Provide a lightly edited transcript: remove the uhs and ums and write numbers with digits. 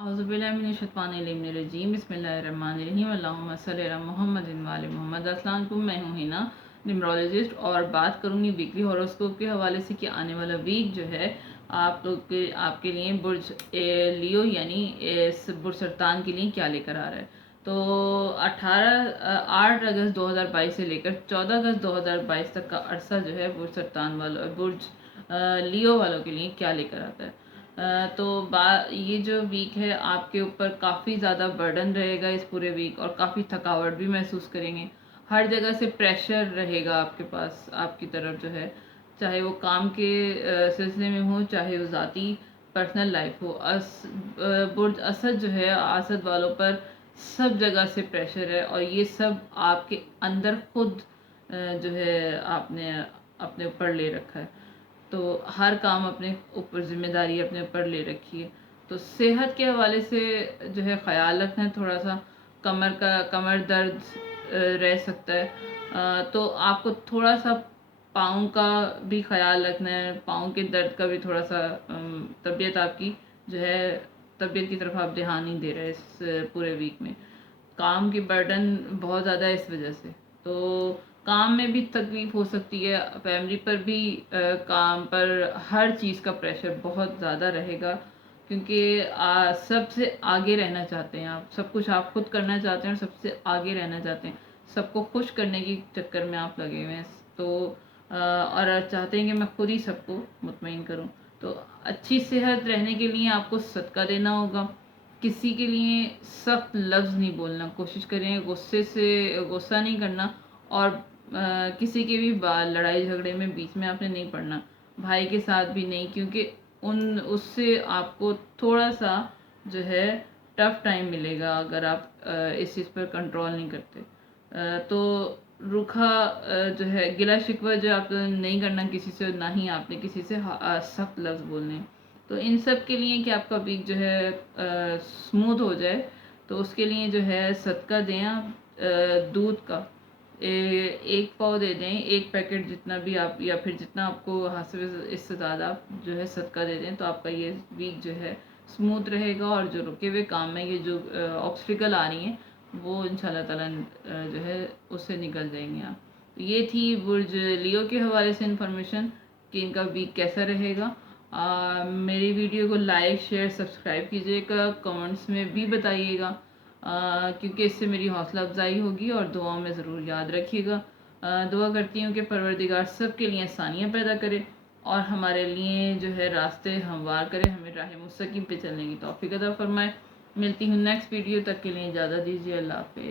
औज़ुबिल्लाहिमिनश्शैतानिर्रजीम बिस्मिल्लाहिर्रहमानिर्रहीम अल्लाहुम्मा सल्लि अला मुहम्मद व आलि मोहम्मद। अस्सलाम वालेकुम, मैं हूँ हिना, न्यूमरोलॉजिस्ट, और बात करूँगी वीकली हॉरोस्कोप के हवाले से कि आने वाला वीक जो है आप लोग के आपके लिए बुर्ज लियो यानी बुर्ज सरतान के लिए क्या लेकर आ रहा है। तो 8 अगस्त 2022 से लेकर 14 अगस्त 2022 तक का अरसा जो है बुर्ज लियो वालों के लिए क्या लेकर आता है। तो ये जो वीक है आपके ऊपर काफ़ी ज़्यादा बर्डन रहेगा इस पूरे वीक, और काफ़ी थकावट भी महसूस करेंगे। हर जगह से प्रेशर रहेगा आपके पास, आपकी तरफ जो है, चाहे वो काम के सिलसिले में हो, चाहे वो ज़ाती पर्सनल लाइफ हो। बुर्ज असद जो है, असद वालों पर सब जगह से प्रेशर है, और ये सब आपके अंदर खुद जो है आपने अपने ऊपर ले रखा है। तो हर काम अपने ऊपर, जिम्मेदारी अपने ऊपर ले रखी है। तो सेहत के हवाले से जो है ख्याल रखना है, थोड़ा सा कमर दर्द रह सकता है। तो आपको थोड़ा सा पाँव का भी ख्याल रखना है, पाँव के दर्द का भी थोड़ा सा। तबीयत आपकी जो है, तबीयत की तरफ आप ध्यान नहीं दे रहे इस पूरे वीक में। काम की बर्डन बहुत ज़्यादा है इस वजह से। तो काम में भी तकलीफ हो सकती है, फैमिली पर भी काम पर हर चीज़ का प्रेशर बहुत ज़्यादा रहेगा, क्योंकि सबसे आगे रहना चाहते हैं आप, सब कुछ आप खुद करना चाहते हैं और सबसे आगे रहना चाहते हैं। सबको खुश करने की चक्कर में आप लगे हुए हैं। तो और चाहते हैं कि मैं खुद ही सबको मुतमईन करूं। तो अच्छी सेहत रहने के लिए आपको सदका देना होगा। किसी के लिए सख्त लफ्ज़ नहीं बोलना, कोशिश करें गुस्सा नहीं करना, और किसी के भी लड़ाई झगड़े में बीच में आपने नहीं पड़ना, भाई के साथ भी नहीं, क्योंकि उससे आपको थोड़ा सा जो है टफ टाइम मिलेगा अगर आप इस चीज़ पर कंट्रोल नहीं करते। तो रूखा जो है गिला शिकवा जो आप नहीं करना किसी से, ना ही आपने किसी से सख्त लफ्ज़ बोलने। तो इन सब के लिए कि आपका वीक जो है स्मूथ हो जाए, तो उसके लिए जो है सदका दें आप दूध का। एक पाव दे दें, एक पैकेट जितना भी आप, या फिर जितना आपको हासिल, इससे ज़्यादा आप जो है सदका दे दें, तो आपका ये वीक जो है स्मूथ रहेगा। और जो रुके हुए काम में ये जो ऑब्स्टिकल आ रही हैं, वो इंशाल्लाह ताला जो है उससे निकल जाएंगे आप। तो ये थी बुर्ज लियो के हवाले से इन्फॉर्मेशन कि इनका वीक कैसा रहेगा। मेरी वीडियो को लाइक, शेयर, सब्सक्राइब कीजिएगा, कमेंट्स में भी बताइएगा, क्योंकि इससे मेरी हौसला अफजाई होगी, और दुआओं में ज़रूर याद रखिएगा। दुआ करती हूँ कि परवरदिगार सब के लिए आसानियाँ पैदा करे, और हमारे लिए जो है रास्ते हमवार करे, हमें राह मुस्तकीम पे चलने की तौफीक अता फरमाए। मिलती हूँ नेक्स्ट वीडियो, तक के लिए इजाज़त दीजिए। अल्लाह हाफ़िज़।